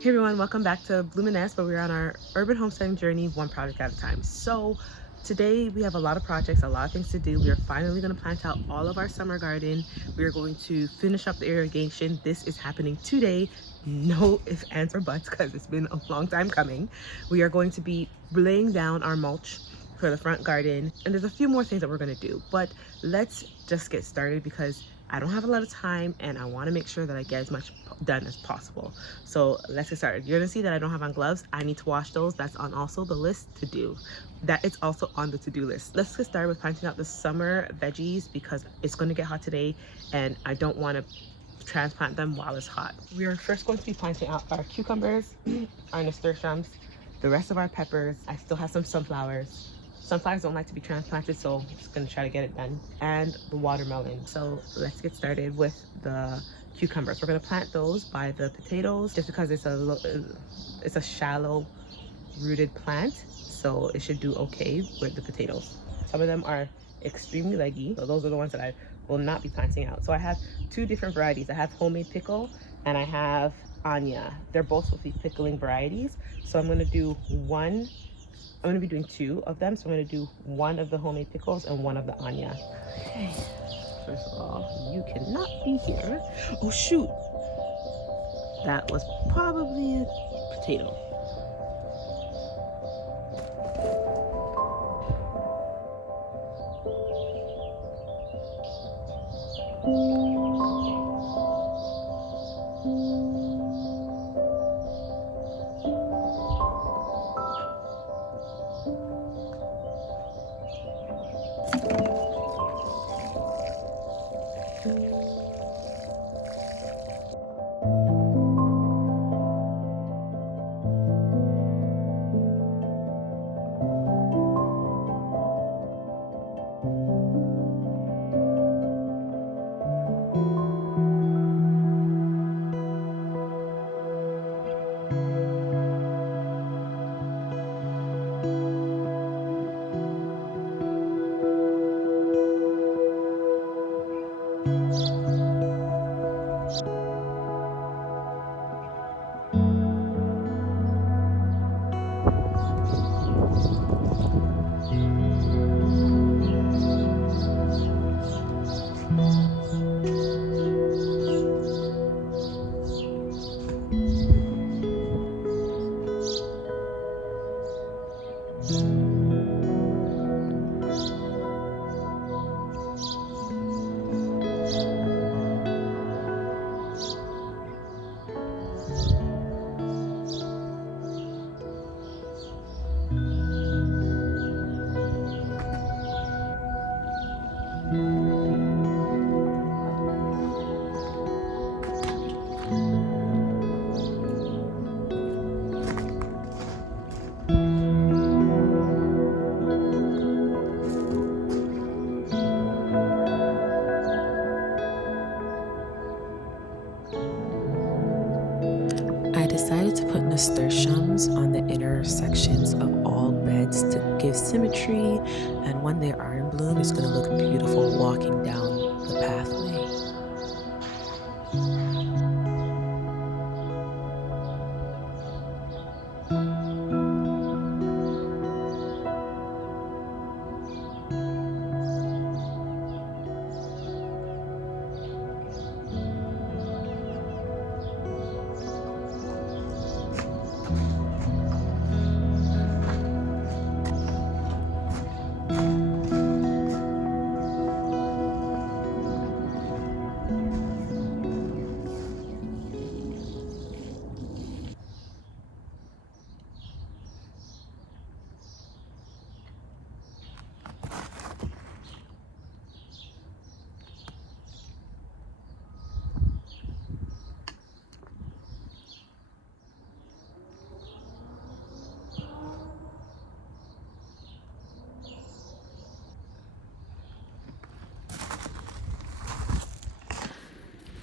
Hey everyone, welcome back to Luminous, where we're on our urban homesteading journey, one project at a time. So today we have a lot of projects, a lot of things to do. We are finally going to plant out all of our summer garden. We are going to finish up the irrigation. This is happening today. No ifs, ands, or buts, because it's been a long time coming. We are going to be laying down our mulch for the front garden, and there's a few more things that we're going to do, but let's just get started because I don't have a lot of time and I want to make sure that I get as much done as possible. So let's get started. You're gonna see that I don't have on gloves. I need to wash those. That's on also the list to do. That is also on the to-do list. Let's get started with planting out the summer veggies because it's gonna get hot today and I don't want to transplant them while it's hot. We are first going to be planting out our cucumbers, our nasturtiums, the rest of our peppers. I still have some sunflowers. Sunflowers don't like to be transplanted, so I'm just gonna try to get it done. And the watermelon. So let's get started with the cucumbers. We're gonna plant those by the potatoes just because it's a shallow rooted plant, so it should do okay with the potatoes. Some of them are extremely leggy, so those are the ones that I will not be planting out. So I have two different varieties. I have homemade pickle and I have Anya. They're both supposed to be pickling varieties, so I'm gonna do one. I'm gonna be doing two of them, so I'm gonna do one of the homemade pickles and one of the Anya. Okay, first of all, you cannot be here. Oh shoot, that was probably a potato. I decided to put nasturtiums on the inner sections of all beds to give symmetry, and when they are in bloom, it's going to look beautiful walking down the pathway.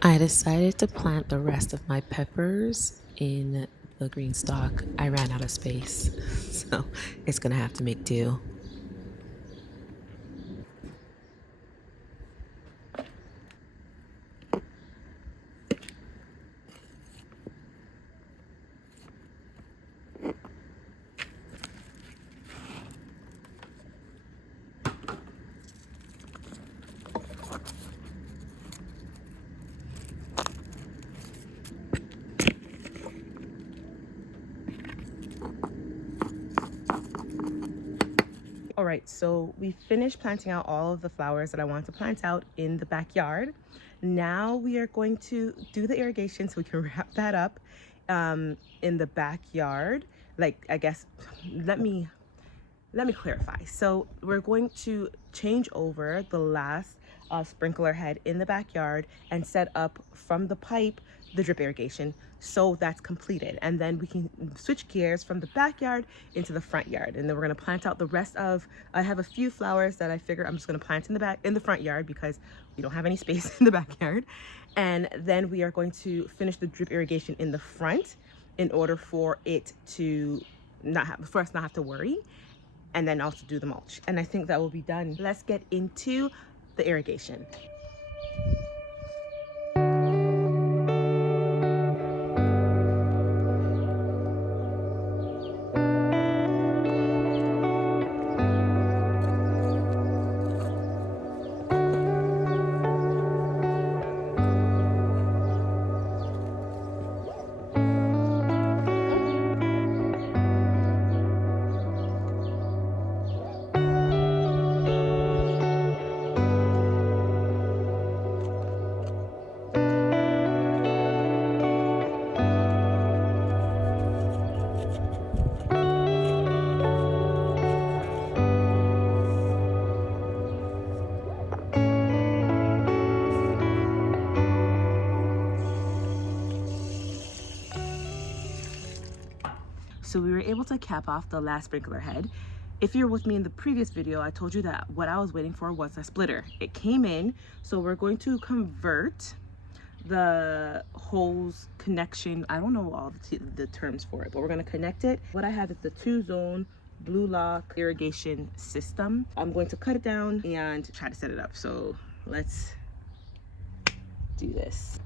I decided to plant the rest of my peppers in the green stalk. I ran out of space, so it's gonna have to make do. right, so we finished planting out all of the flowers that I want to plant out in the backyard. Now we are going to do the irrigation so we can wrap that up in the backyard. Like, I guess, let me clarify. So we're going to change over the last sprinkler head in the backyard and set up from the pipe the drip irrigation, so that's completed, and then we can switch gears from the backyard into the front yard, and then we're going to plant out the rest of, I have a few flowers that I figure I'm just going to plant in the front yard because we don't have any space in the backyard. And then we are going to finish the drip irrigation in the front in order for it to for us not have to worry, and then also do the mulch, and I think that will be done. Let's get into the irrigation. So we were able to cap off the last sprinkler head. If you're with me in the previous video, I told you that what I was waiting for was a splitter. It came in, so we're going to convert the hose connection. I don't know all the terms for it, but we're going to connect it. What I have is the 2-zone blue lock irrigation system. I'm going to cut it down and try to set it up. So let's do this.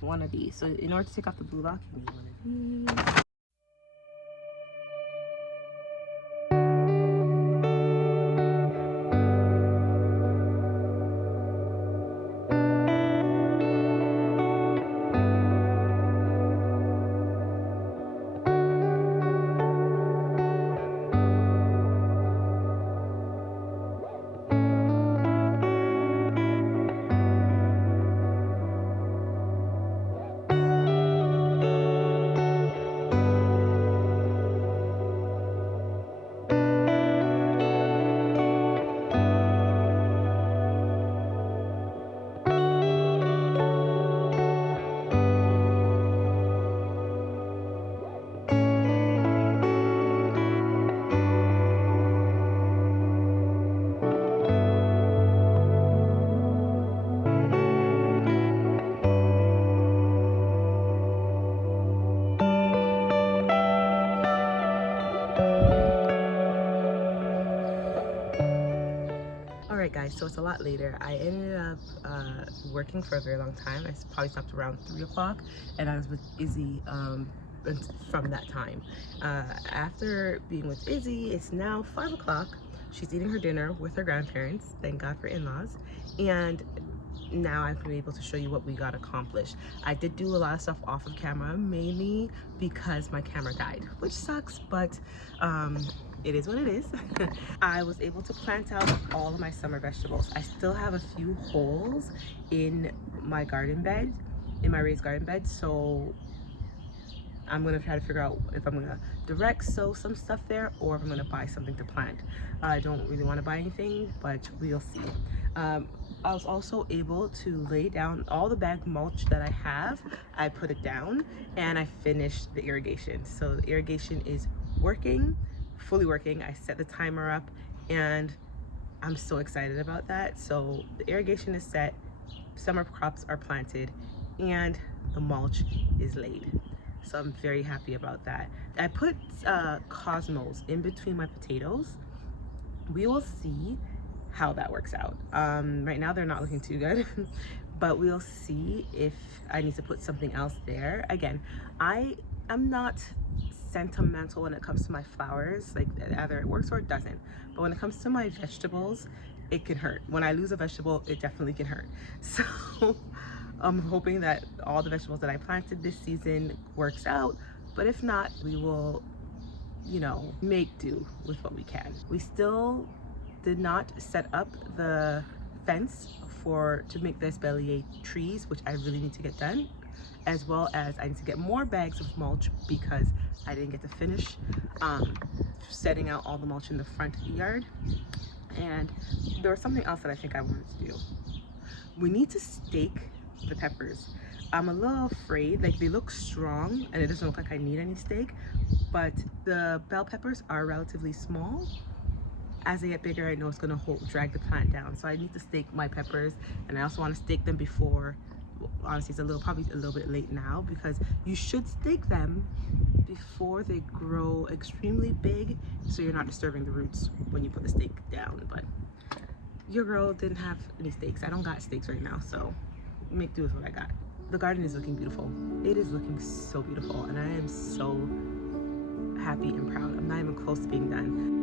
One of these. So in order to take off the blue lock, you need one of these. Alright guys, so it's a lot later. I ended up working for a very long time. I probably stopped around 3 o'clock, and I was with Izzy from that time. After being with Izzy, it's now 5 o'clock. She's eating her dinner with her grandparents, thank God for in-laws, and now I've been able to show you what we got accomplished. I did do a lot of stuff off of camera, mainly because my camera died, which sucks, but it is what it is. I was able to plant out all of my summer vegetables. I still have a few holes in my garden bed, in my raised garden bed, so I'm gonna try to figure out if I'm gonna direct sow some stuff there or if I'm gonna buy something to plant. I don't really want to buy anything, but we'll see. I was also able to lay down all the bag mulch that I have. I put it down and I finished the irrigation. So the irrigation is working, fully working. I set the timer up and I'm so excited about that. So the irrigation is set, summer crops are planted, and the mulch is laid. So I'm very happy about that. I put cosmos in between my potatoes. We will see how that works out. Right now they're not looking too good, but we'll see if I need to put something else there. Again, I am not sentimental when it comes to my flowers, like either it works or it doesn't, but when it comes to my vegetables, it can hurt. When I lose a vegetable, it definitely can hurt. So I'm hoping that all the vegetables that I planted this season works out, but if not, we will, make do with what we can. We still did not set up the fence to make the espalier trees, which I really need to get done, as well as I need to get more bags of mulch because I didn't get to finish setting out all the mulch in the front yard. And there was something else that I think I wanted to do. We need to stake the peppers. I'm a little afraid, like they look strong and it doesn't look like I need any stake, but the bell peppers are relatively small. As they get bigger, I know it's gonna drag the plant down. So I need to stake my peppers, and I also want to stake them before, honestly it's probably a little bit late now, because you should stake them before they grow extremely big so you're not disturbing the roots when you put the stake down. But your girl didn't have any stakes. I don't got stakes right now, so make do with what I got. The garden is looking beautiful. It is looking so beautiful, and I am so happy and proud. I'm not even close to being done.